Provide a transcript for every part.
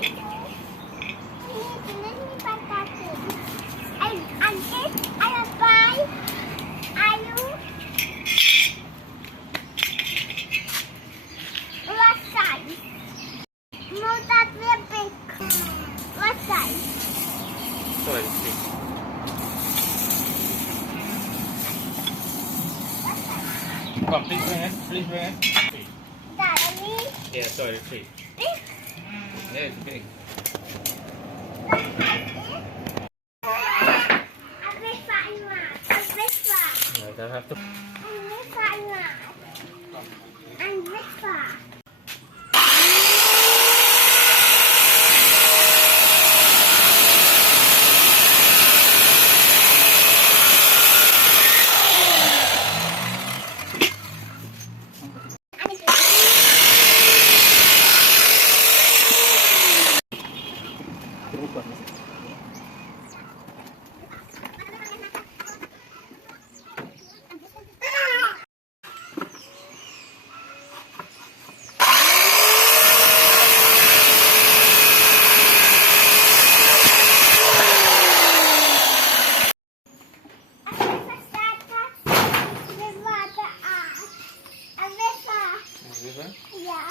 Sorry. Come, please bring it. Please bring it. Daddy. Yeah, sorry, please. Yeah, it's big. Right, I'll have to. Yeah.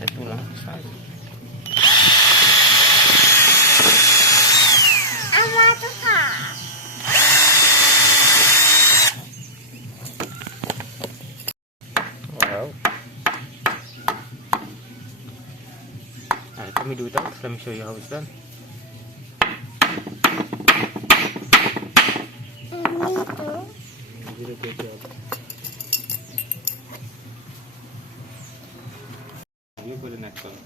Ito lang. Wow. Alright, let me do it out. Let me show you how it's done. You did a good job. You put the next one.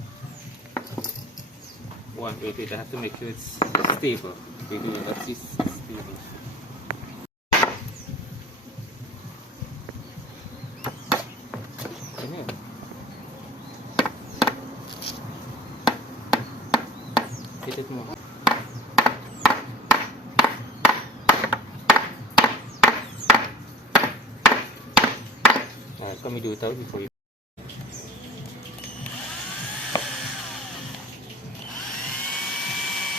Wait, I have to make sure it's stable. We do it, let's see it's stable. Come here. Hit it more. Alright, let me do it out before you.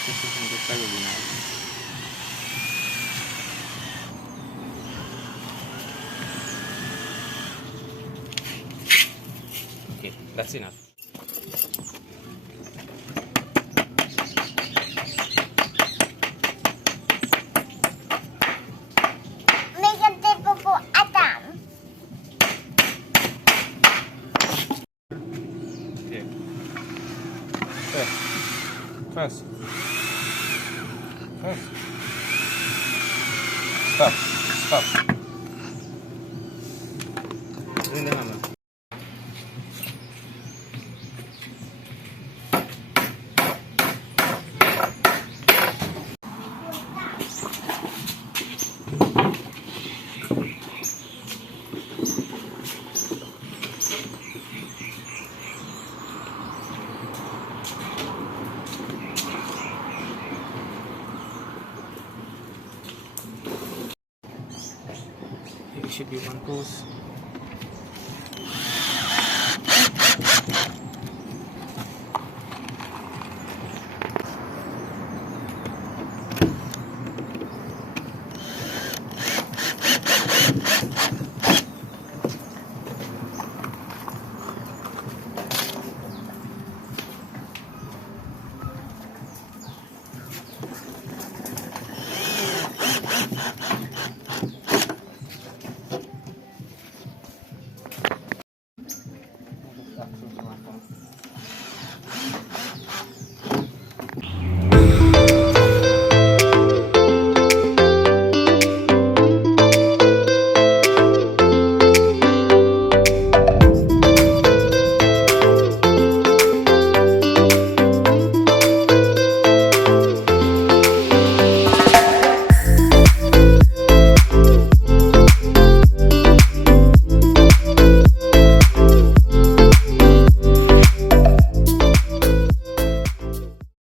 This is probably nice. Okay, that's enough. Make a table for Adam. Okay. First. Stop. Bring the hammer. It should be one post.